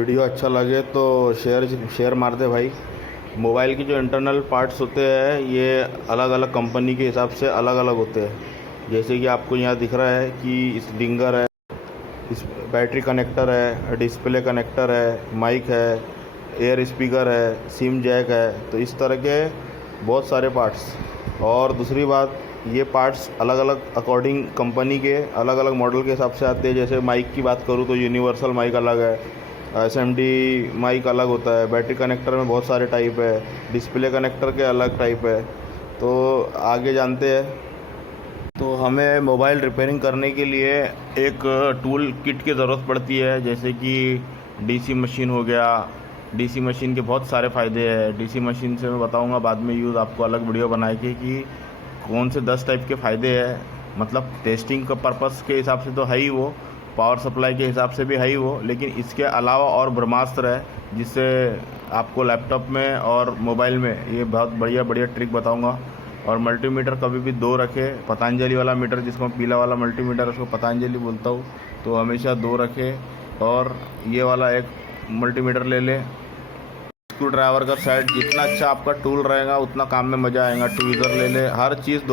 Video अच्छा लगे तो शेयर मार दे भाई। मोबाइल की जो इंटरनल पार्ट्स होते हैं ये अलग अलग कंपनी के हिसाब से अलग अलग होते हैं। जैसे कि आपको यहाँ दिख रहा है कि इस डिंगर है, इस बैटरी कनेक्टर है, डिस्प्ले कनेक्टर है, माइक है, एयर स्पीकर है, सिम जैक है। तो इस तरह के बहुत सारे पार्ट्स। और दूसरी बात, ये पार्ट्स अलग अलग अकॉर्डिंग कंपनी के अलग अलग मॉडल के हिसाब से आते हैं। जैसे माइक की बात करूँ तो यूनिवर्सल माइक अलग है, SMD माइक अलग होता है, बैटरी कनेक्टर में बहुत सारे टाइप है, डिस्प्ले कनेक्टर के अलग टाइप है। तो आगे जानते हैं। तो हमें मोबाइल रिपेयरिंग करने के लिए एक टूल किट की ज़रूरत पड़ती है। जैसे कि DC मशीन हो गया। DC मशीन के बहुत सारे फ़ायदे हैं। DC मशीन से मैं बताऊंगा बाद में यूज़, आपको अलग वीडियो बना के कि कौन से 10 टाइप के फ़ायदे हैं। मतलब टेस्टिंग का पर्पस के हिसाब से तो है ही वो, पावर सप्लाई के हिसाब से भी है ही वो, लेकिन इसके अलावा और ब्रह्मास्त्र है जिससे आपको लैपटॉप में और मोबाइल में ये बहुत बढ़िया बढ़िया ट्रिक बताऊंगा। और मल्टीमीटर कभी भी 2 रखे, पतंजलि वाला मीटर जिसको पीला वाला मल्टीमीटर उसको पतंजलि बोलता हूँ, तो हमेशा 2 रखे। और ये वाला एक मल्टीमीटर ले ले। स्क्रू ड्राइवर का सेट, जितना अच्छा आपका टूल रहेगा उतना काम में मज़ा आएगा। ट्वीज़र ले ले, हर चीज़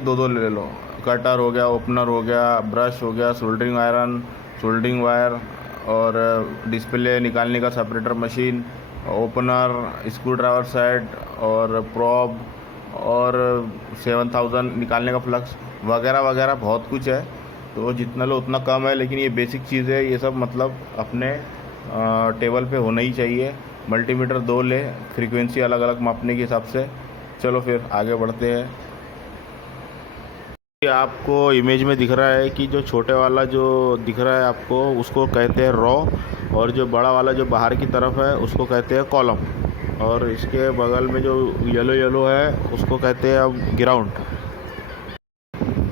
दो दो ले लो। कटर हो गया, ओपनर हो गया, ब्रश हो गया, सोल्डरिंग आयरन, सोल्डरिंग वायर, और डिस्प्ले निकालने का separator machine, opener, screw driver set, और प्रॉब, और 7000 निकालने का फ्लक्स वगैरह वगैरह बहुत कुछ है। तो जितना लो उतना कम है, लेकिन ये बेसिक चीज़ है। ये सब मतलब अपने टेबल पे होना ही चाहिए। मल्टीमीटर 2 ले, फ्रीक्वेंसी अलग अलग मापने के हिसाब से। चलो फिर आगे बढ़ते हैं। ये आपको इमेज में दिख रहा है कि जो छोटे वाला जो दिख रहा है आपको, उसको कहते हैं रॉ, और जो बड़ा वाला जो बाहर की तरफ है उसको कहते हैं कॉलम, और इसके बगल में जो येलो येलो है उसको कहते हैं अब ग्राउंड।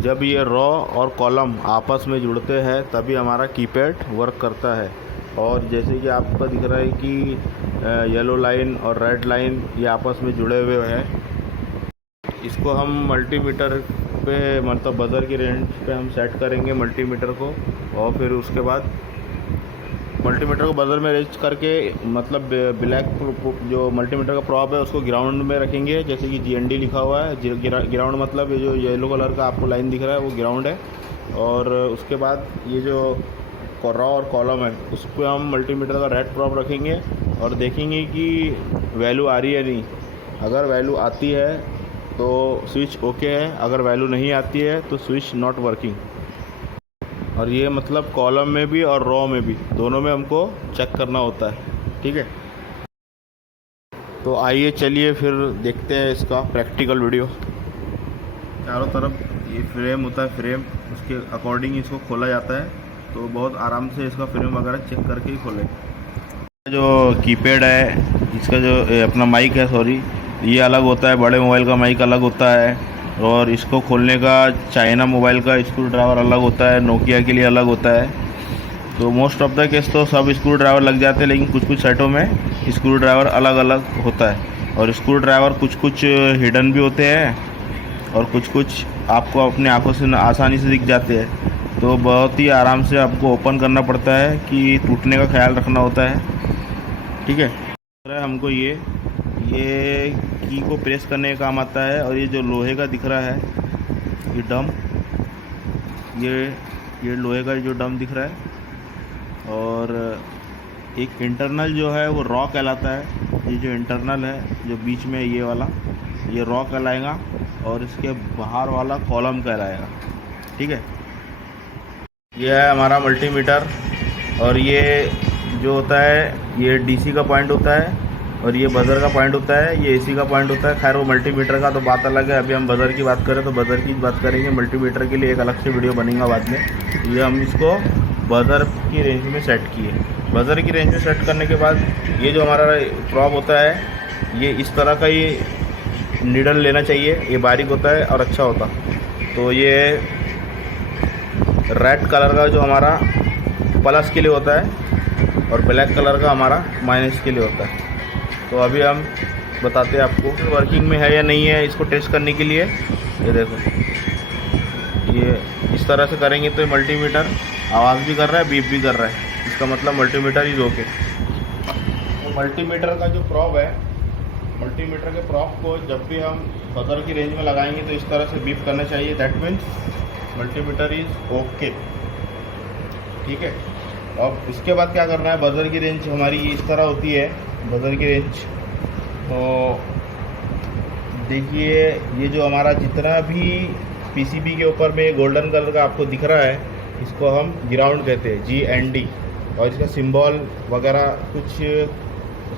जब ये रॉ और कॉलम आपस में जुड़ते हैं तभी हमारा कीपैड वर्क करता है। और जैसे कि आपको दिख रहा है कि येलो लाइन और रेड लाइन ये आपस में जुड़े हुए हैं। इसको हम मल्टीमीटर पे, मतलब बज़र की रेंज पे हम सेट करेंगे मल्टीमीटर को। और फिर उसके बाद मल्टीमीटर को बज़र में रेंज करके, मतलब ब्लैक जो मल्टीमीटर का प्रॉब है उसको ग्राउंड में रखेंगे। जैसे कि GND लिखा हुआ है, ग्राउंड मतलब ये जो येलो कलर का आपको लाइन दिख रहा है वो ग्राउंड है। और उसके बाद ये जो रॉ और कॉलम है उस पर हम मल्टीमीटर का रेड प्रॉब रखेंगे और देखेंगे कि वैल्यू आ रही है नहीं। अगर वैल्यू आती है तो स्विच ओके है, अगर वैल्यू नहीं आती है तो स्विच नॉट वर्किंग। और ये मतलब कॉलम में भी और रॉ में भी, दोनों में हमको चेक करना होता है। ठीक है, तो आइए चलिए फिर देखते हैं इसका प्रैक्टिकल वीडियो। चारों तरफ ये फ्रेम होता है, फ्रेम उसके अकॉर्डिंग इसको खोला जाता है। तो बहुत आराम से इसका फ्रेम वगैरह चेक करके ही खोलें। जो कीपैड है, इसका जो अपना माइक है, सॉरी, ये अलग होता है, बड़े मोबाइल का माइक अलग होता है। और इसको खोलने का चाइना मोबाइल का स्क्रू ड्राइवर अलग होता है, नोकिया के लिए अलग होता है। तो मोस्ट ऑफ द केस तो सब स्क्रू ड्राइवर लग जाते हैं, लेकिन कुछ कुछ सेटों में स्क्रू ड्राइवर अलग अलग होता है। और स्क्रू ड्राइवर कुछ कुछ हिडन भी होते हैं और कुछ कुछ आपको अपने आंखों से आसानी से दिख जाते हैं। तो बहुत ही आराम से आपको ओपन करना पड़ता है कि टूटने का ख्याल रखना होता है। ठीक है, हमको ये की को प्रेस करने का काम आता है। और ये जो लोहे का दिख रहा है, ये डम, ये लोहे का जो डम दिख रहा है। और एक इंटरनल जो है वो रॉ कहलाता है। ये जो इंटरनल है जो बीच में ये वाला, ये रॉ कहलाएगा, और इसके बाहर वाला कॉलम कहलाएगा। ठीक है, ये है हमारा मल्टीमीटर। और ये जो होता है ये DC का पॉइंट होता है, और ये बज़र का पॉइंट होता है, ये AC का पॉइंट होता है। खैर वो मल्टीमीटर का तो बात अलग है। अभी हम बज़र की बात करें तो बज़र की बात करेंगे, मल्टीमीटर के लिए एक अलग से वीडियो बनेगा बाद में। ये हम इसको बज़र की रेंज में सेट किए। बज़र की रेंज में सेट करने के बाद ये जो हमारा प्रॉब होता है, ये इस तरह का ही नीडल लेना चाहिए। ये बारीक होता है और अच्छा होता। तो ये रेड कलर का जो हमारा प्लस के लिए होता है, और ब्लैक कलर का हमारा माइनस के लिए होता है। तो अभी हम बताते हैं आपको वर्किंग में है या नहीं है। इसको टेस्ट करने के लिए ये देखो, ये इस तरह से करेंगे तो मल्टीमीटर आवाज़ भी कर रहा है, बीप भी कर रहा है। इसका मतलब मल्टीमीटर इज ओके। तो मल्टीमीटर का जो प्रॉब है, मल्टीमीटर के प्रॉब को जब भी हम बजर की रेंज में लगाएंगे तो इस तरह से बीप करना चाहिए। That means multimeter is okay. ठीक है। अब इसके बाद क्या करना है, बजर की रेंज हमारी इस तरह होती है, बजर की रेंज। तो देखिए ये जो हमारा जितना भी पीसीबी के ऊपर में गोल्डन कलर का आपको दिख रहा है, इसको हम ग्राउंड कहते हैं, GND। और इसका सिंबल वगैरह कुछ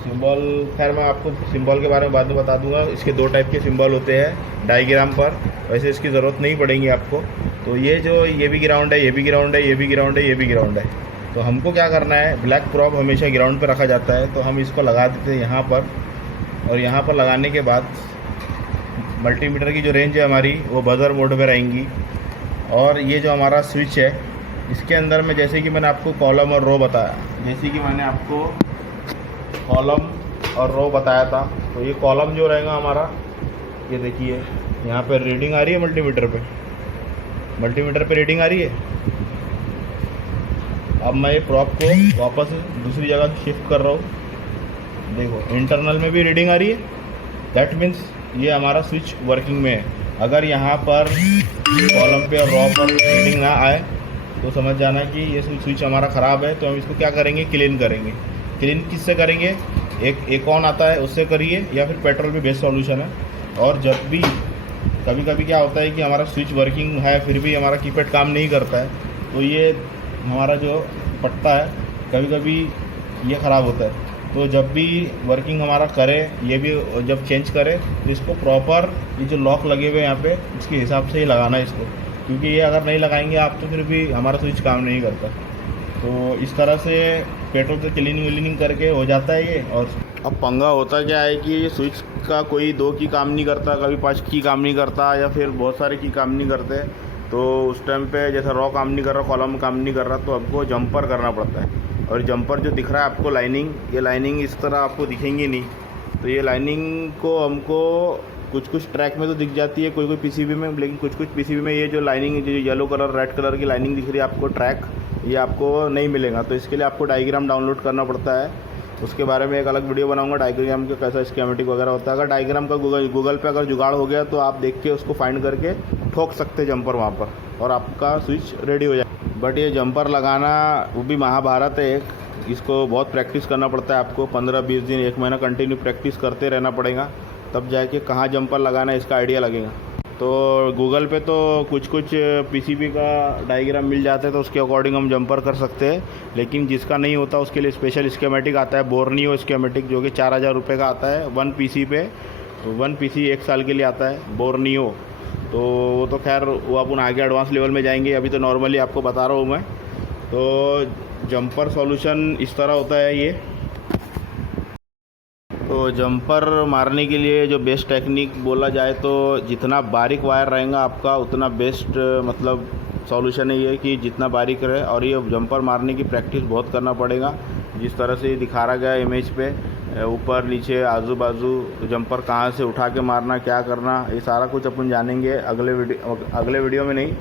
सिंबल, खैर मैं आपको सिंबल के बारे में बाद में बता दूंगा। इसके दो टाइप के सिंबल होते हैं डायग्राम पर, वैसे इसकी ज़रूरत नहीं पड़ेगी आपको। तो ये भी ग्राउंड है, ये भी ग्राउंड है, ये भी ग्राउंड है, ये भी ग्राउंड है। तो हमको क्या करना है, ब्लैक प्रॉब हमेशा ग्राउंड पर रखा जाता है, तो हम इसको लगा देते हैं यहाँ पर। और यहाँ पर लगाने के बाद मल्टीमीटर की जो रेंज है हमारी वो बजर मोड में रहेंगी। और ये जो हमारा स्विच है, इसके अंदर में जैसे कि मैंने आपको कॉलम और रो बताया, जैसे कि मैंने आपको कॉलम और रो बताया था, तो ये कॉलम जो रहेगा हमारा, ये देखिए यहाँ पर रीडिंग आ रही है मल्टीमीटर पे रीडिंग आ रही है। अब मैं ये प्रॉप को वापस दूसरी जगह शिफ्ट कर रहा हूँ। देखो इंटरनल में भी रीडिंग आ रही है। दैट मीन्स ये हमारा स्विच वर्किंग में है। अगर यहाँ पर कॉलम पे और रॉ पर रीडिंग ना आए तो समझ जाना कि ये स्विच हमारा ख़राब है। तो हम इसको क्या करेंगे, क्लीन करेंगे। क्लीन किससे करेंगे, एक ऑन आता है उससे करिए, या फिर पेट्रोल पे बेस्ट सॉल्यूशन है। और जब भी कभी कभी क्या होता है कि हमारा स्विच वर्किंग है फिर भी हमारा कीपैड काम नहीं करता है, तो ये हमारा जो पट्टा है कभी कभी ये ख़राब होता है। तो जब भी वर्किंग हमारा करे, ये भी जब चेंज करे, तो इसको प्रॉपर ये जो लॉक लगे हुए हैं यहाँ पे, इसके हिसाब से ही लगाना है इसको, क्योंकि ये अगर नहीं लगाएंगे आप तो फिर भी हमारा स्विच काम नहीं करता। तो इस तरह से पेट्रोल से क्लीनिंग करके हो जाता है ये। और अब पंगा होता क्या है कि ये स्विच का कोई 2 की काम नहीं करता, कभी 5 की काम नहीं करता, या फिर बहुत सारे की काम नहीं करते। तो उस टाइम पे जैसा रॉ काम नहीं कर रहा, कॉलम काम नहीं कर रहा, तो हमको जंपर करना पड़ता है। और जंपर जो दिख रहा है आपको लाइनिंग, ये लाइनिंग इस तरह आपको दिखेंगी नहीं। तो ये लाइनिंग को हमको कुछ ट्रैक में तो दिख जाती है, कोई पीसीबी में, लेकिन कुछ पीसीबी में ये जो लाइनिंग, जो येलो कलर रेड कलर की लाइनिंग दिख रही है आपको ट्रैक, ये आपको नहीं मिलेगा। तो इसके लिए आपको डायग्राम डाउनलोड करना पड़ता है। उसके बारे में एक अलग वीडियो बनाऊंगा, डायग्राम का कैसा स्कीमेटिक वगैरह होता है। अगर डायग्राम का गूगल पे अगर जुगाड़ हो गया तो आप देख के उसको फाइंड करके ठोक सकते हैं जंपर वहाँ पर, और आपका स्विच रेडी हो जाए। बट ये जंपर लगाना वो भी महाभारत है एक। इसको बहुत प्रैक्टिस करना पड़ता है आपको, 15-20 दिन 1 महीना कंटिन्यू प्रैक्टिस करते रहना पड़ेगा, तब जाके कहाँ जंपर लगाना है इसका आइडिया लगेगा। तो गूगल पे तो कुछ पीसीबी का डायग्राम मिल जाता है, तो उसके अकॉर्डिंग हम जंपर कर सकते हैं। लेकिन जिसका नहीं होता उसके लिए स्पेशल स्कीमेटिक आता है, बोर्नियो स्कीमेटिक, जो कि 4000 रुपये का आता है 1 पीसी पे। 1 पीसी 1 साल के लिए आता है, बोर्नियो। तो वो तो खैर वो अपन आगे एडवांस लेवल में जाएंगे, अभी तो नॉर्मली आपको बता रहा हूँ मैं। तो जंपर सॉल्यूशन इस तरह होता है ये। तो जंपर मारने के लिए जो बेस्ट टेक्निक बोला जाए तो जितना बारीक वायर रहेगा आपका उतना बेस्ट, मतलब सॉल्यूशन है ये कि जितना बारीक रहे। और ये जंपर मारने की प्रैक्टिस बहुत करना पड़ेगा, जिस तरह से दिखा गया इमेज पे, ऊपर नीचे आजू बाजू जंपर कहाँ से उठा के मारना, क्या करना, ये सारा कुछ अपन जानेंगे अगले वीडियो में। नहीं,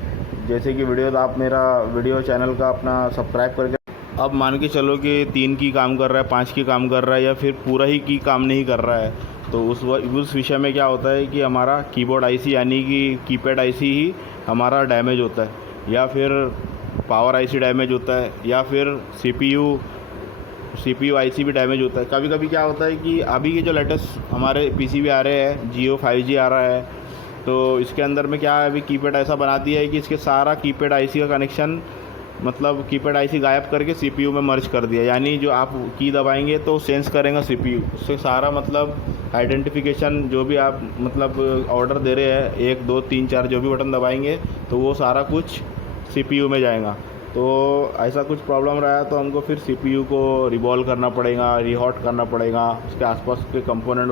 जैसे कि वीडियो तो आप मेरा वीडियो चैनल का अपना सब्सक्राइब करके, अब मान के चलो कि 3 की काम कर रहा है, 5 की काम कर रहा है, या फिर पूरा ही की काम नहीं कर रहा है, तो उस विषय में क्या होता है कि हमारा कीबोर्ड आईसी यानी कि कीपैड आईसी ही हमारा डैमेज होता है, या फिर पावर आईसी डैमेज होता है, या फिर सीपीयू आईसी भी डैमेज होता है। कभी कभी क्या होता है कि अभी के जो लेटेस्ट हमारे पीसीबी आ रहे हैं, जियो 5G आ रहा है, तो इसके अंदर में क्या है, अभी कीपैड ऐसा बना दिया है कि इसके सारा कीपैड आईसी का कनेक्शन, मतलब कीपैड आईसी गायब करके सीपीयू में मर्ज कर दिया। यानी जो आप की दबाएंगे तो सेंस करेगा सीपीयू, उससे सारा मतलब आइडेंटिफिकेशन, जो भी आप मतलब ऑर्डर दे रहे हैं, 1 2 3 4 जो भी बटन दबाएंगे तो वो सारा कुछ सीपीयू में जाएगा। तो ऐसा कुछ प्रॉब्लम रहा है तो हमको फिर सीपीयू को रिवॉल्व करना पड़ेगा, रीहॉट करना पड़ेगा, उसके आसपास के कंपोनेंट